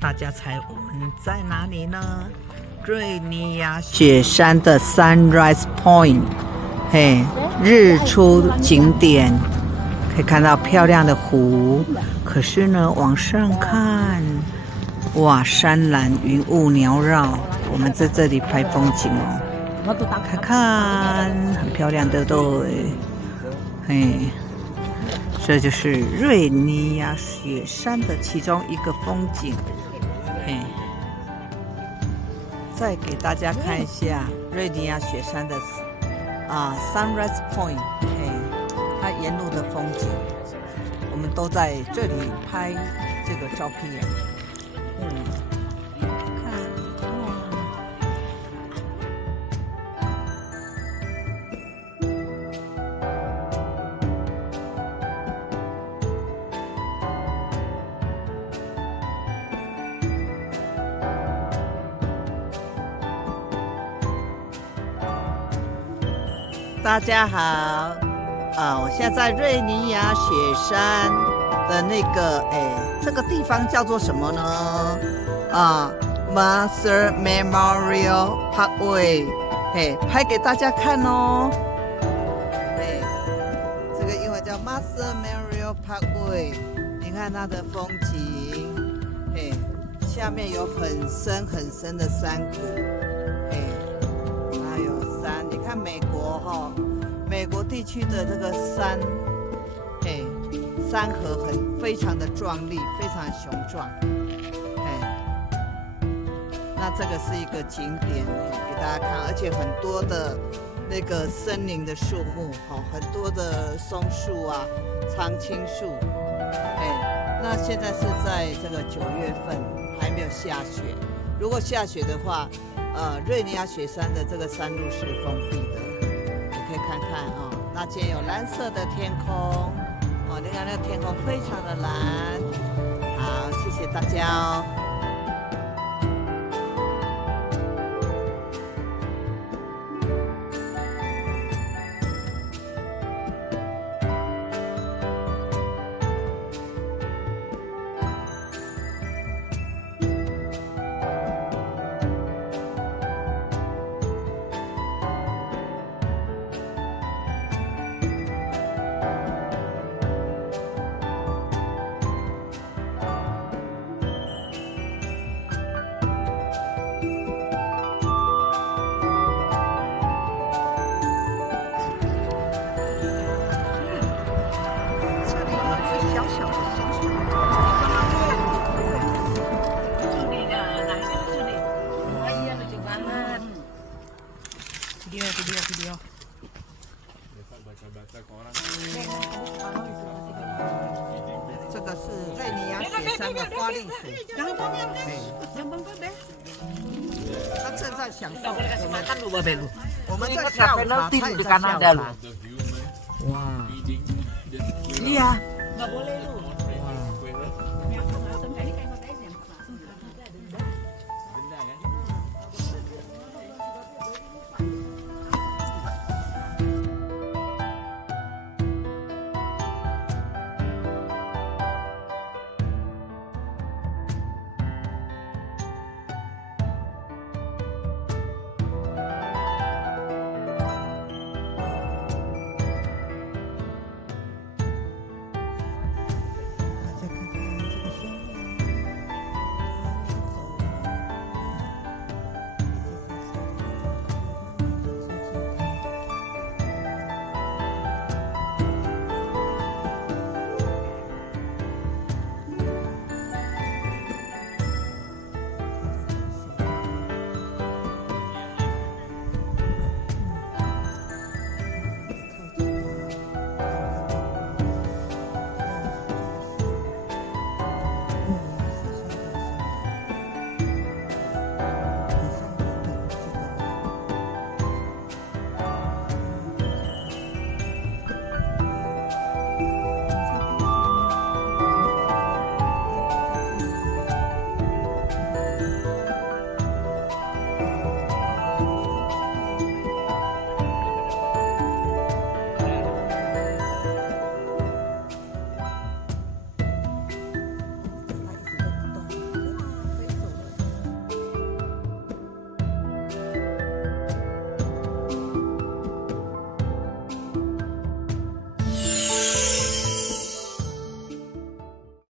大家猜我们在哪里呢？瑞尼亚雪山的 Sunrise Point， 嘿，日出景点，可以看到漂亮的湖。可是呢，往上看，哇，山岚云雾缭绕。我们在这里拍风景哦，看看，很漂亮，对不对？嘿。这就是瑞尼亚雪山的其中一个风景。嘿，再给大家看一下瑞尼亚雪山的Sunrise Point， 嘿，它沿路的风景，我们都在这里拍这个照片。大家好，我现在在瑞尼亚雪山的那个，这个地方叫做什么呢？Martha Memorial Parkway， 嘿，拍给大家看哦。这个英文叫 Martha Memorial Parkway， 你看它的风景，嘿，下面有很深很深的山谷，嘿。还有山，你看美国美国地区的这个山，山河非常的壮丽，非常的雄壮，那这个是一个景点给大家看，而且很多的那个森林的树木，很多的松树啊、常青树，那现在是在这个9月份，还没有下雪。如果下雪的话，瑞尼亚雪山的这个山路是封闭的，你可以看看哦。那今天有蓝色的天空，你看那个天空非常的蓝。好，谢谢大家哦。video。这个是瑞尼亚雪山的花栗鼠，它正在享受我们在下午茶，它也在下午茶。哇，厉害！